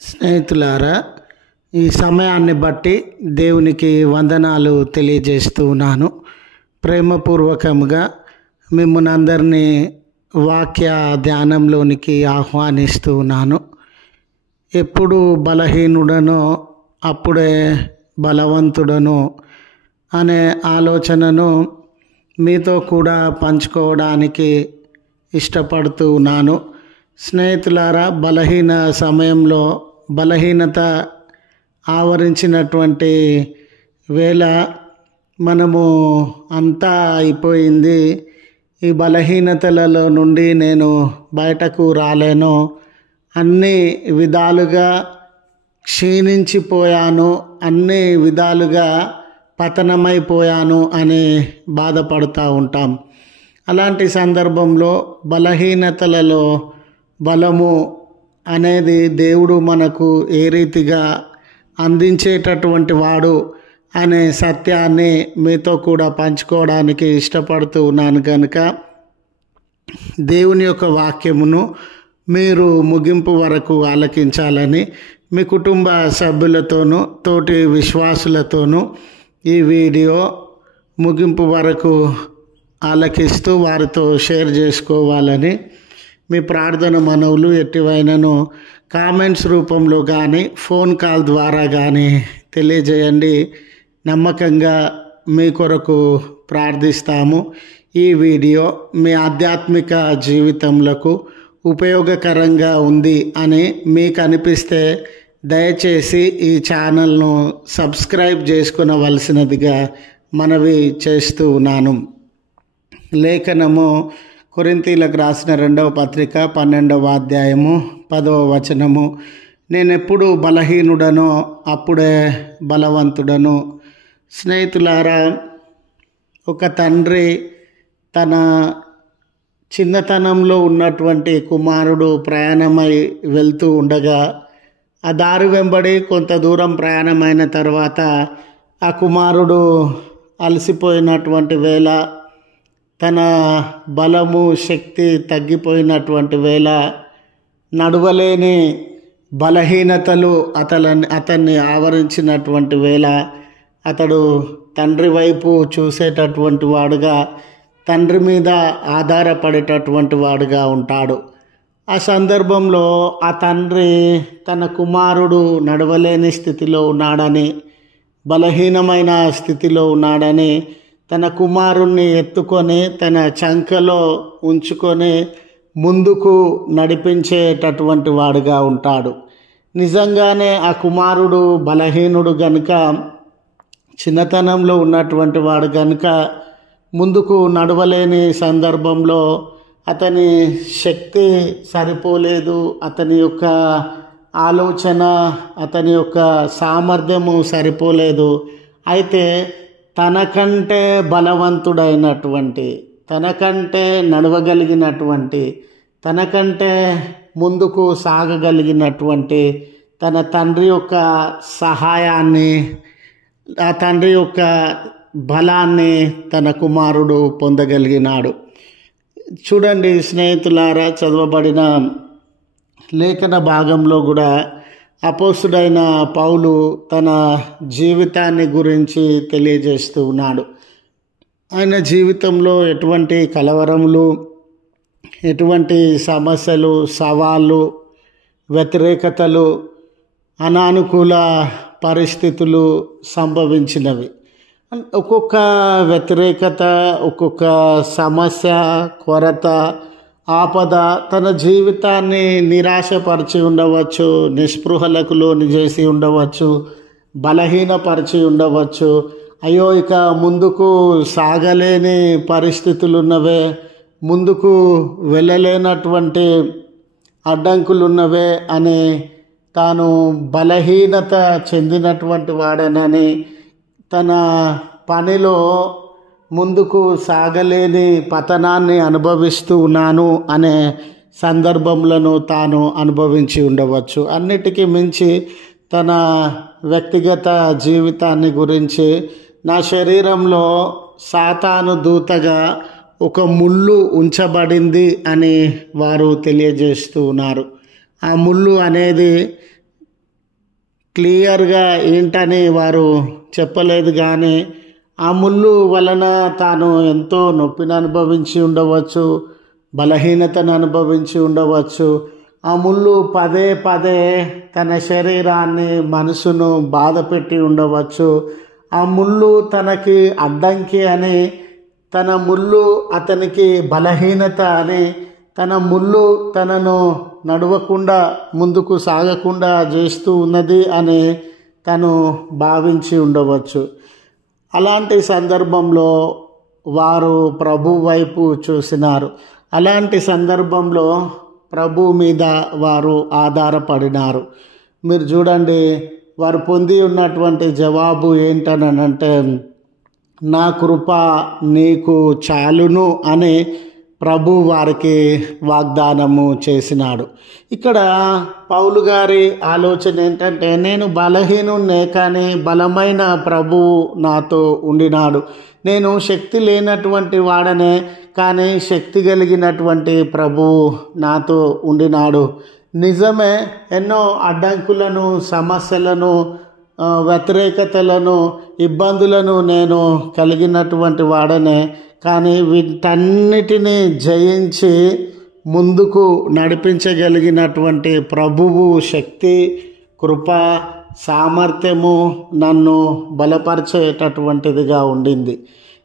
స్నేహితులారా, ఈ సమయాన్ని బట్టి దేవునికి వందనాలు తెలియజేస్తూ ఉన్నాను. ప్రేమపూర్వకంగా మిమ్మల్ని అందరినీ వాక్య ధ్యానంలోనికి ఆహ్వానిస్తూ ఉన్నాను. ఎప్పుడు బలహీనుడనో అప్పుడే బలవంతుడను అనే ఆలోచనను మీతో కూడా పంచుకోవడానికి ఇష్టపడుతూ ఉన్నాను. స్నేహితులారా, బలహీన సమయంలో బలహీనత ఆవరించినటువంటి వేళ మనము అంతా అయిపోయింది, ఈ బలహీనతలలో నుండి నేను బయటకు రాలేను, అన్ని విధాలుగా క్షీణించిపోయాను, అన్ని విధాలుగా పతనమైపోయాను అని బాధపడుతూ ఉంటాం. అలాంటి సందర్భంలో బలహీనతలలో బలము అనేది దేవుడు మనకు ఏ రీతిగా అందించేటటువంటి వాడు అనే సత్యాన్ని మీతో కూడా పంచుకోవడానికి ఇష్టపడుతూ ఉన్నాను. కనుక దేవుని యొక్క వాక్యమును మీరు ముగింపు వరకు ఆలకించాలని మీ కుటుంబ సభ్యులతోనూ తోటి విశ్వాసులతోనూ ఈ వీడియో ముగింపు వరకు ఆలకిస్తూ వారితో షేర్ చేసుకోవాలని మీ ప్రార్థన మనవులు ఎట్టివైనను కామెంట్స్ రూపంలో కానీ ఫోన్ కాల్ ద్వారా కానీ తెలియజేయండి. నమ్మకంగా మీ కొరకు ప్రార్థిస్తాము. ఈ వీడియో మీ ఆధ్యాత్మిక జీవితంలో ఉపయోగకరంగా ఉంది అని మీకు అనిపిస్తే దయచేసి ఈ ఛానల్ను సబ్స్క్రైబ్ చేసుకునవలసినదిగా మనవి చేస్తూ ఉన్నాను. లేఖనము కొరింథీలకు రాసిన 2వ పత్రిక 12వ అధ్యాయము 10వ వచనము, నేనెప్పుడు బలహీనుడనో అప్పుడే బలవంతుడను. స్నేహితులారా, ఒక తండ్రి తన చిన్నతనంలో ఉన్నటువంటి కుమారుడు ప్రయాణమై వెళ్తూ ఉండగా ఆ దారి వెంబడి కొంత దూరం ప్రయాణమైన తర్వాత ఆ కుమారుడు అలసిపోయినటువంటి వేళ, తన బలము శక్తి తగ్గిపోయినటువంటి వేళ, నడవలేని బలహీనతలు అతన్ని ఆవరించినటువంటి వేళ అతడు తండ్రి వైపు చూసేటటువంటి వాడుగా, తండ్రి మీద ఆధారపడేటటువంటి వాడుగా ఉంటాడు. ఆ సందర్భంలో ఆ తండ్రి తన కుమారుడు నడవలేని స్థితిలో ఉన్నాడని, బలహీనమైన స్థితిలో ఉన్నాడని తన కుమారుణ్ణి ఎత్తుకొని తన చంకలో ఉంచుకొని ముందుకు నడిపించేటటువంటి వాడుగా ఉంటాడు. నిజంగానే ఆ కుమారుడు బలహీనుడు గనుక, చిన్నతనంలో ఉన్నటువంటి వాడు గనుక ముందుకు నడవలేని సందర్భంలో అతని శక్తి సరిపోలేదు, అతని యొక్క ఆలోచన, అతని యొక్క సామర్థ్యము సరిపోలేదు. అయితే తనకంటే బలవంతుడైనటువంటి, తనకంటే నడవగలిగినటువంటి, తనకంటే ముందుకు సాగగలిగినటువంటి తన తండ్రి యొక్క సహాయాన్ని, ఆ తండ్రి యొక్క బలాన్ని తన కుమారుడు పొందగలిగినాడు. చూడండి స్నేహితులారా, చదవబడిన లేఖన భాగంలో కూడా అపోస్తుడైన పౌలు తన జీవితాన్ని గురించి తెలియజేస్తూ ఉన్నాడు. ఆయన జీవితంలో ఎటువంటి కలవరములు, ఎటువంటి సమస్యలు, సవాళ్ళు, వ్యతిరేకతలు, అనానుకూల పరిస్థితులు సంభవించినవి. ఒక్కొక్క వ్యతిరేకత, ఒక్కొక్క సమస్య, కొరత, ఆపద తన జీవితాన్ని నిరాశపరిచి ఉండవచ్చు, నిస్పృహలకు లోని చేసి ఉండవచ్చు, బలహీనపరిచి ఉండవచ్చు. అయ్యో, ఇక ముందుకు సాగలేని పరిస్థితులు ఉన్నవే, ముందుకు వెళ్ళలేనటువంటి అడ్డంకులున్నవే అని తాను బలహీనత చెందినటువంటి వాడనని, తన పనిలో ముందుకు సాగలేని పతనాన్ని అనుభవిస్తూ ఉన్నాను అనే సందర్భములను తాను అనుభవించి ఉండవచ్చు. అన్నిటికీ మించి తన వ్యక్తిగత జీవితాన్ని గురించి, నా శరీరంలో సాతాను దూతగా ఒక ముళ్ళు ఉంచబడింది అని వారు తెలియజేస్తూ ఉన్నారు. ఆ ముళ్ళు అనేది క్లియర్గా ఏంటని వారు చెప్పలేదు. కానీ ఆ ముళ్ళు వలన తాను ఎంతో నొప్పిని అనుభవించి ఉండవచ్చు, బలహీనతను అనుభవించి ఉండవచ్చు. ఆ ముళ్ళు పదే పదే తన శరీరాన్ని, మనసును బాధ పెట్టి ఉండవచ్చు. ఆ ముళ్ళు తనకి అడ్డంకి అని, తన ముళ్ళు అతనికి బలహీనత అని, తన ముళ్ళు తనను నడవకుండా, ముందుకు సాగకుండా చేస్తూ ఉన్నది అని తను భావించి ఉండవచ్చు. అలాంటి సందర్భంలో వారు ప్రభు వైపు చూసినారు. అలాంటి సందర్భంలో ప్రభు మీద వారు ఆధారపడినారు. మీరు చూడండి, వారు పొంది ఉన్నటువంటి జవాబు ఏంటనంటే, నా కృప నీకు చాలును అని ప్రభు వారికి వాగ్దానము చేసినాడు. ఇక్కడ పౌలు గారి ఆలోచన ఏంటంటే, నేను బలహీనున్నే కానీ బలమైన ప్రభు నాతో ఉండినాడు. నేను శక్తి లేనటువంటి వాడనే కానీ శక్తి కలిగినటువంటి ప్రభు నాతో ఉండినాడు. నిజమే, ఎన్నో అడ్డంకులను, సమస్యలను, వ్యతిరేకతలను, ఇబ్బందులను నేను కలిగినటువంటి వాడనే. కానీ వీటన్నిటినీ జయించి ముందుకు నడిపించగలిగినటువంటి ప్రభువు శక్తి, కృప, సామర్థ్యము నన్ను బలపరిచేటటువంటిదిగా ఉండింది.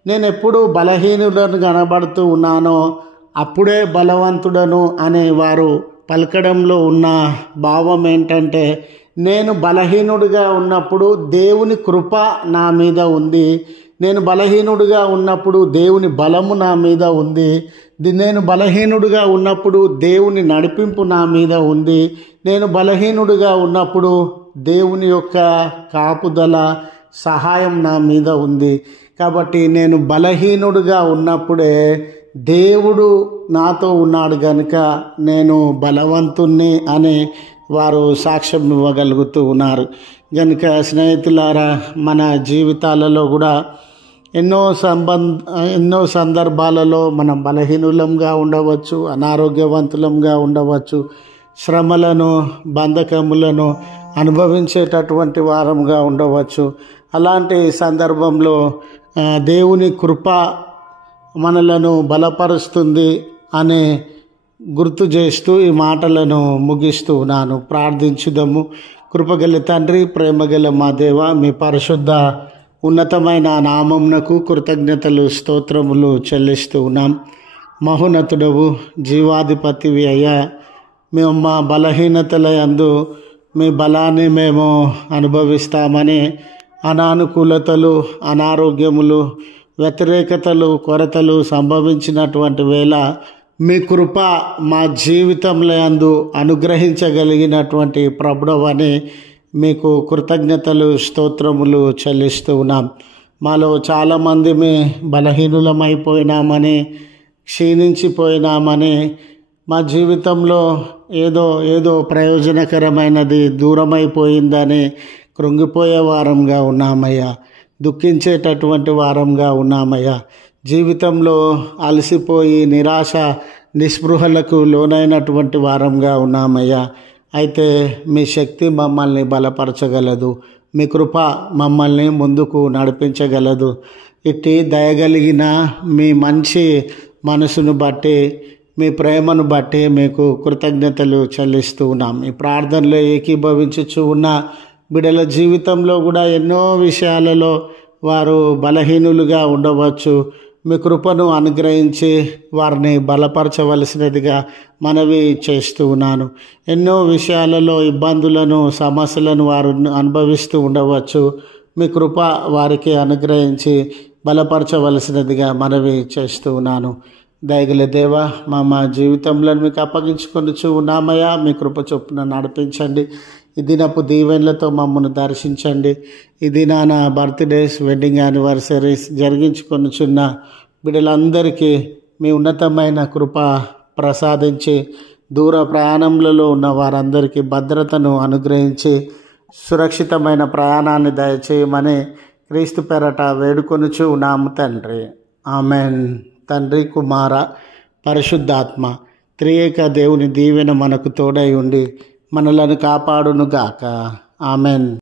నేను ఎప్పుడు బలహీనులను కనబడుతూ ఉన్నానో అప్పుడే బలవంతుడను అనే వారు పలకడంలో ఉన్న భావం ఏంటంటే, నేను బలహీనుడిగా ఉన్నప్పుడు దేవుని కృప నా మీద ఉంది, నేను బలహీనుడిగా ఉన్నప్పుడు దేవుని బలము నా మీద ఉంది, నేను బలహీనుడిగా ఉన్నప్పుడు దేవుని నడిపింపు నా మీద ఉంది, నేను బలహీనుడిగా ఉన్నప్పుడు దేవుని యొక్క కాపుదల, సహాయం నా మీద ఉంది. కాబట్టి నేను బలహీనుడిగా ఉన్నప్పుడే దేవుడు నాతో ఉన్నాడు కనుక నేను బలవంతుణ్ణి అని వారు సాక్ష్యం ఇవ్వగలుగుతూ ఉన్నారు. కనుక స్నేహితులారా, మన జీవితాలలో కూడా ఎన్నో సందర్భాలలో మనం బలహీనులంగా ఉండవచ్చు, అనారోగ్యవంతులంగా ఉండవచ్చు, శ్రమలను, బంధకములను అనుభవించేటటువంటి వారంగా ఉండవచ్చు. అలాంటి సందర్భంలో దేవుని కృప మనలను బలపరుస్తుంది అని గుర్తు చేస్తూ ఈ మాటలను ముగిస్తూ ఉన్నాను. ప్రార్థించుదాము. కృపగల తండ్రి, ప్రేమగల మా దేవ, మీ పరిశుద్ధ ఉన్నతమైన నామమునకు కృతజ్ఞతలు, స్తోత్రములు చెల్లిస్తూ ఉన్నాం. మహోన్నతుడవు, జీవాధిపతివి అయ్యా, మేము మా బలహీనతల యందు మీ బలాన్ని మేము అనుభవిస్తామని అనానుకూలతలు, అనారోగ్యములు, వ్యతిరేకతలు, కొరతలు సంభవించినటువంటి వేళ మీ కృప మా జీవితంలో యందు అనుగ్రహించగలిగినటువంటి ప్రభుడవని మీకు కృతజ్ఞతలు, స్తోత్రములు చెల్లిస్తూ ఉన్నాం. మాలో చాలామంది మీ బలహీనులమైపోయినామని, క్షీణించిపోయినామని, మా జీవితంలో ఏదో ప్రయోజనకరమైనది దూరమైపోయిందని కృంగిపోయే వారంగా ఉన్నామయ్యా, దుఃఖించేటటువంటి వారంగా ఉన్నామయ్యా. జీవితంలో అలసిపోయి నిరాశ, నిస్పృహలకు లోనైనటువంటి వారంగా ఉన్నామయ్యా. అయితే మీ శక్తి మమ్మల్ని బలపరచగలదు, మీ కృప మమ్మల్ని ముందుకు నడిపించగలదు. ఇట్టి దయగలిగిన మీ మంచి మనసును బట్టి, మీ ప్రేమను బట్టి మీకు కృతజ్ఞతలు చెల్లిస్తూ ఉన్నాం. ఈ ప్రార్థనలో ఏకీభవించుచు ఉన్న బిడ్డల జీవితంలో కూడా ఎన్నో విషయాలలో వారు బలహీనులుగా ఉండవచ్చు. మీ కృపను అనుగ్రహించి వారిని బలపరచవలసినదిగా మనవి చేస్తూ ఉన్నాను. ఎన్నో విషయాలలో ఇబ్బందులను, సమస్యలను వారు అనుభవిస్తూ ఉండవచ్చు. మీ కృప వారికి అనుగ్రహించి బలపరచవలసినదిగా మనవి చేస్తూ ఉన్నాను. దయగల దేవ, మా జీవితంలో మీకు అప్పగించుకొనుచు ఉన్నామయ్యా. మీ కృప చొప్పున నడిపించండి. ఈ దినపు దీవెనలతో మమ్మల్ని దర్శించండి. ఈ దినాన బర్త్డేస్, వెడ్డింగ్ యానివర్సరీస్ జరిగించుకొనుచున్న బిడ్డలందరికీ మీ ఉన్నతమైన కృప ప్రసాదించి, దూర ప్రయాణంలో ఉన్న వారందరికీ భద్రతను అనుగ్రహించి, సురక్షితమైన ప్రయాణాన్ని దయచేయమని క్రీస్తు పేరట వేడుకొనుచు ఉన్నాము తండ్రి. ఆమెన్. తండ్రి, కుమార, పరిశుద్ధాత్మ త్రియేక దేవుని దీవెన మనకు తోడై ఉండి మనలను కాపాడునుగాక. ఆమెన్.